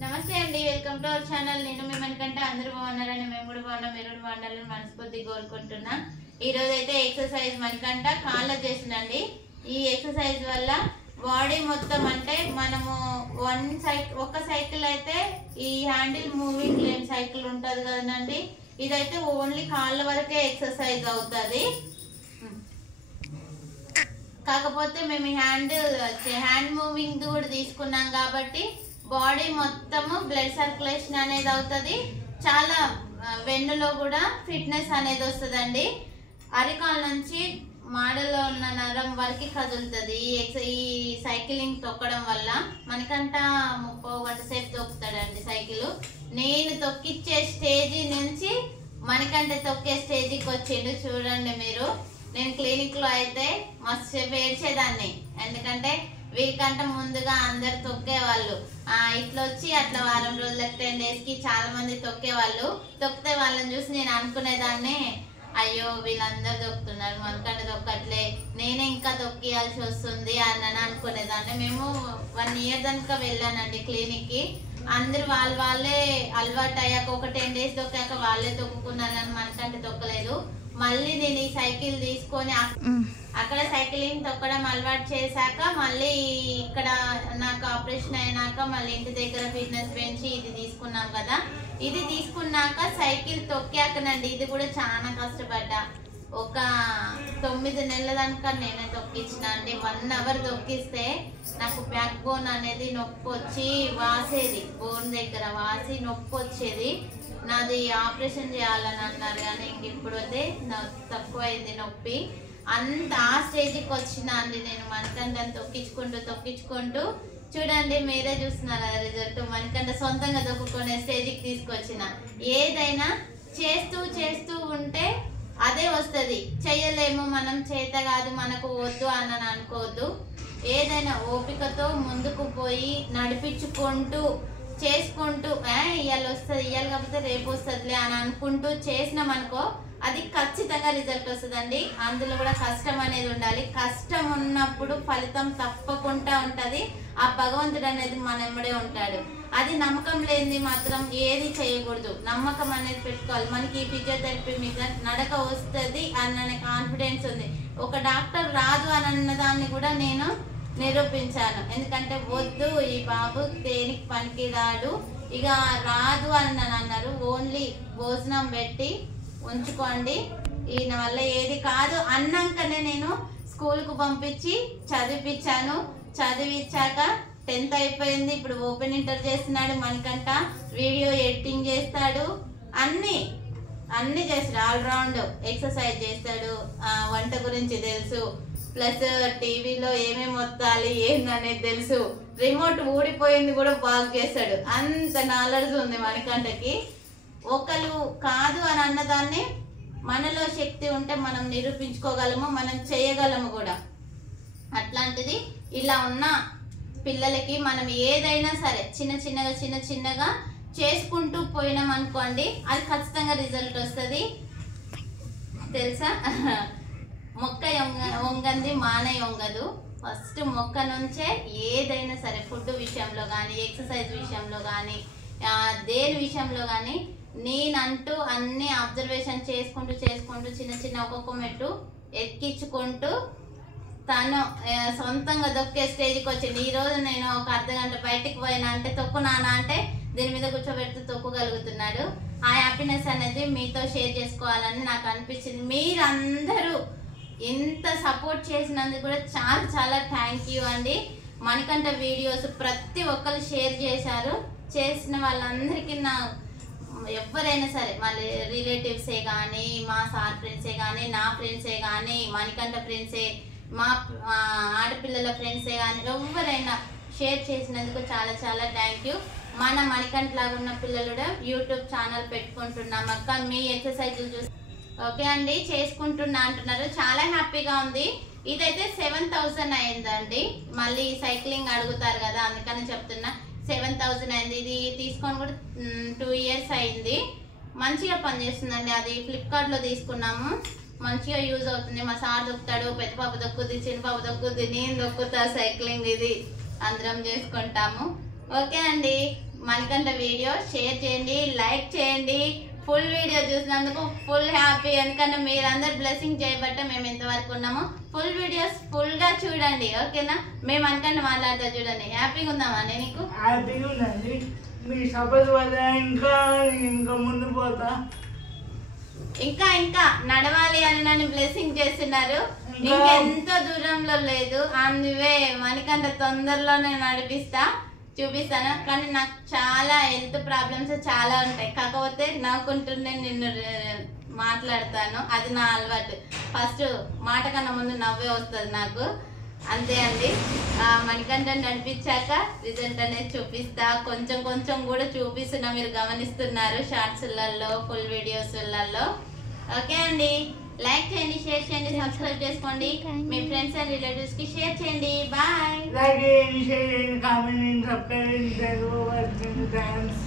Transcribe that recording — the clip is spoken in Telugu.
నమస్తే అండి, వెల్కమ్ టు అవర్ ఛానల్. నేను మిమ్మల్ని అందరూ బాగున్నారని మేము కూడా బాగున్నాం, మీరు కూడా బాగుండాలని మనస్ఫూర్తిగా కోరుకుంటున్నా. ఈ రోజు అయితే ఎక్సర్సైజ్ మనకంట కాళ్ళ చేసిందండి. ఈ ఎక్సర్సైజ్ వల్ల బాడీ మొత్తం అంటే మనము ఒక సైకిల్ అయితే ఈ హ్యాండిల్ మూవింగ్ లేని సైకిల్ ఉంటుంది కదండి, ఇదైతే ఓన్లీ కాళ్ళ వరకే ఎక్సర్సైజ్ అవుతుంది. కాకపోతే మేము హ్యాండ్ మూవింగ్ కూడా తీసుకున్నాం కాబట్టి బాడీ మొత్తము బ్లడ్ సర్క్యులేషన్ అనేది అవుతుంది. చాలా వెన్నులో కూడా ఫిట్నెస్ అనేది వస్తుందండి. అరికాల నుంచి మాడలో ఉన్న నరం వరకు కదులుతుంది. ఈ సైక్లింగ్ తొక్కడం వల్ల మనకంట 30 గంట సేపు తొక్కుతాడండి సైకిల్. నేను తొక్కిచ్చే స్టేజీ నుంచి మనకంటే తొక్కే స్టేజీకి వచ్చిండు చూడండి మీరు. నేను క్లినిక్ లో అయితే మస్తు ఏడ్చేదాన్ని, ఎందుకంటే వీకంటే ముందుగా అందరు తొక్కేవాళ్ళు. ఇట్లా వచ్చి అట్లా వారం రోజులకు 10 days కి చాలా మంది తొక్కేవాళ్ళు. తొక్కితే వాళ్ళని చూసి నేను అనుకునేదాన్ని, అయ్యో వీళ్ళందరూ తొక్కుతున్నారు, మనకంటే తొక్కట్లే, నేనే ఇంకా తొక్కియాల్సి వస్తుంది అని అనుకునేదాన్ని. మేము 1 year దాకా వెళ్ళానండి క్లినిక్ కి. అందరు వాళ్ళే అలవాటు అయ్యాక ఒక 10 days తొక్కాక వాళ్ళే తొక్కుకున్నారు, కానీ మనకంటే తొక్కలేదు. మళ్ళీ నేను ఈ సైకిల్ తీసుకొని అక్కడ సైక్లింగ్ తొక్కడం అలవాటు చేశాక మళ్ళీ ఇక్కడ నాకు ఆపరేషన్ అయినాక మళ్ళీ ఇంటి దగ్గర ఫిట్నెస్ పెంచి ఇది తీసుకున్నాం కదా. ఇది తీసుకున్నాక సైకిల్ తొక్కాకనండి, ఇది కూడా చాలా కష్టపడ్డా. ఒక 9 నెలల దాకా నేనే తొక్కించిన అండి. 1 hour తొక్కిస్తే నాకు బ్యాక్ బోన్ అనేది నొప్పి వచ్చి వాసేది, బోన్ దగ్గర వాసి నొప్పి వచ్చేది. నాది ఆపరేషన్ చేయాలని అన్నారు, కానీ ఇంక ఇప్పుడు అయితే తక్కువైంది నొప్పి. అంత ఆ స్టేజ్కి వచ్చిన అండి నేను. మనకంటే తొక్కించుకుంటూ చూడండి, మీరే చూస్తున్నారు రిజల్ట్. మనకంటే సొంతంగా తొక్కుకునే స్టేజ్కి తీసుకొచ్చిన. ఏదైనా చేస్తూ ఉంటే అదే వస్తుంది. చెయ్యలేము, మనం చేత కాదు, మనకు వద్దు అని అనుకోవద్దు. ఏదైనా ఓపికతో ముందుకు పోయి నడిపించుకుంటూ చేసుకుంటూ ఇవాళ వస్తుంది, ఇవాళ కాకపోతే రేపు వస్తుందిలే అని అనుకుంటూ చేసినామనుకో అది ఖచ్చితంగా రిజల్ట్ వస్తుందండి. అందులో కూడా కష్టం అనేది ఉండాలి. కష్టం ఉన్నప్పుడు ఫలితం తప్పకుండా ఉంటది. ఆ భగవంతుడు అనేది మన ఎమ్మడే ఉంటాడు. అది నమ్మకం లేనిది మాత్రం ఏది చేయకూడదు. నమ్మకం అనేది పెట్టుకోవాలి. మనకి ఈ ఫిజియోథెరపీ మీద నడక వస్తుంది అన్న కాన్ఫిడెన్స్ ఉంది. ఒక డాక్టర్ రాదు అని అన్నదాన్ని కూడా నేను నిరూపించాను. ఎందుకంటే వద్దు ఈ బాబు దేనికి పనికి రాడు, ఇక రాదు అని అన్నారు. ఓన్లీ భోజనం పెట్టి ఉంచుకోండి, ఈయన వల్ల ఏది కాదు అన్నాకనే నేను స్కూల్కు పంపించి చదివించాను. చదివించాక 10th అయిపోయింది. ఇప్పుడు ఓపెన్ ఇంటర్ చేస్తున్నాడు. మనకంట వీడియో ఎడిటింగ్ చేస్తాడు, అన్ని చేస్తాడు. ఆల్రౌండ్ ఎక్సర్సైజ్ చేస్తాడు, వంట గురించి తెలుసు, ప్లస్ టీవీలో ఏమేమి వస్తాలి ఏందనేది తెలుసు. రిమోట్ ఊడిపోయింది కూడా బాగా చేస్తాడు. అంత నాలెడ్జ్ ఉంది మనకంటకి. ఒకరు కాదు అని అన్నదాన్ని మనలో శక్తి ఉంటే మనం నిరూపించుకోగలము, మనం చేయగలము కూడా. అట్లాంటిది ఇలా ఉన్న పిల్లలకి మనం ఏదైనా సరే చిన్న చిన్నగా చేసుకుంటూ పోయినాం అనుకోండి, అది ఖచ్చితంగా రిజల్ట్ వస్తుంది. తెలుసా, మొక్క వంగంది మానే వంగదు. ఫస్ట్ మొక్క నుంచే ఏదైనా సరే, ఫుడ్ విషయంలో కానీ, ఎక్సర్సైజ్ విషయంలో కానీ, దేని విషయంలో కానీ నేనంటూ అన్ని అబ్జర్వేషన్ చేసుకుంటూ చిన్న ఒక్కొక్క మెట్టు ఎక్కించుకుంటూ తను సొంతంగా దొక్కే స్టేజ్కి వచ్చింది. ఈరోజు నేను ఒక అర్ధగంట బయటికి పోయినా అంటే తొక్కునానా అంటే దీని మీద కూర్చోబెడుతూ తొక్కగలుగుతున్నాడు. ఆ హ్యాపీనెస్ అనేది మీతో షేర్ చేసుకోవాలని నాకు అనిపించింది. మీరందరూ ఎంత సపోర్ట్ చేసినందుకు కూడా చాలా థ్యాంక్ యూ అండి. మనకంట వీడియోస్ ప్రతి ఒక్కరు షేర్ చేశారు. చేసిన వాళ్ళందరికీ ఎవరైనా సరే, మళ్ళీ రిలేటివ్సే కానీ, మా సార్ ఫ్రెండ్సే కానీ, నా ఫ్రెండ్సే కానీ, మణికంఠ ఫ్రెండ్సే, మా ఆడపిల్లల ఫ్రెండ్సే కానీ, ఎవరైనా షేర్ చేసినందుకు చాలా థ్యాంక్ యూ. మన మణికంఠ లాగా ఉన్న పిల్లలు కూడా యూట్యూబ్ ఛానల్ పెట్టుకుంటున్నాం అక్క, మీ ఎక్సర్సైజులు చూసి ఓకే అండి చేసుకుంటున్నా అంటున్నారు. చాలా హ్యాపీగా ఉంది. ఇదైతే 7000 అయిందండి. మళ్ళీ సైక్లింగ్ అడుగుతారు కదా, అందుకని చెప్తున్నా. 7000 అయింది. ఇది తీసుకొని కూడా 2 years అయింది. మంచిగా పనిచేస్తుందండి. అది ఫ్లిప్కార్ట్ లో తీసుకున్నాము, మంచిగా యూజ్ అవుతుంది. మా సార్ దొక్కుతాడు, పెద్ద పాప దొక్కుద్ది, చిన్న పాప దొక్కుద్ది, నేను దొక్కుతా. సైక్లింగ్ ఇది అందరం చేసుకుంటాము. ఓకే అండి, మణికంఠ వీడియో షేర్ చేయండి, లైక్ చేయండి. ఫుల్ వీడియో చూసినందుకు ఫుల్ హ్యాపీ, ఎందుకంటే మీరందరు బ్లెస్సింగ్ చేయబట్టే మేము ఇంతవరకు ఉన్నాము. ఫుల్ వీడియోస్ ఫుల్ గా చూడండి, ఓకేనా? మేము అనుకంటే మాట్లాడతా చూడండి. హ్యాపీగా ఉందామా? నీకు హ్యాపీగా ఉందండి. మీ సపోర్ట్ వల్ల ఇంకా ముందు పోతా, ఇంకా ఇంకా నడవాలి అని నన్ను బ్లెస్సింగ్ చేస్తున్నారు. ఇంకెంతో దూరంలో లేదు, అందువే మణికంఠ తొందరలోనే నడిపిస్తా, చూపిస్తాను. కానీ నాకు చాలా హెల్త్ ప్రాబ్లమ్స్ చాలా ఉంటాయి, కాకపోతే నవ్వుకుంటుండే నిన్ను మాట్లాడతాను, అది నా అలవాటు. ఫస్ట్ మాట కన్నా ముందు నవ్వే వస్తుంది నాకు, అంతే అండి. మణికంఠ నడిపించాక రిజల్ట్ అనేది చూపిస్తా. కొంచెం కొంచెం కూడా చూపిస్తున్నా, మీరు గమనిస్తున్నారు షార్ట్స్లలో, ఫుల్ వీడియోస్లలో. ఓకే అండి, లైక్ చేయండి, షేర్ చేయండి, సబ్స్క్రైబ్ చేసుకోండి, మీ ఫ్రెండ్స్ అండ్ రిలేటివ్స్ కి షేర్ చేయండి. బాయ్. లైక్ చేయండి, షేర్ చేయండి, కామెంట్ చేయండి, సబ్స్క్రైబ్ చేయండి. థాంక్స్.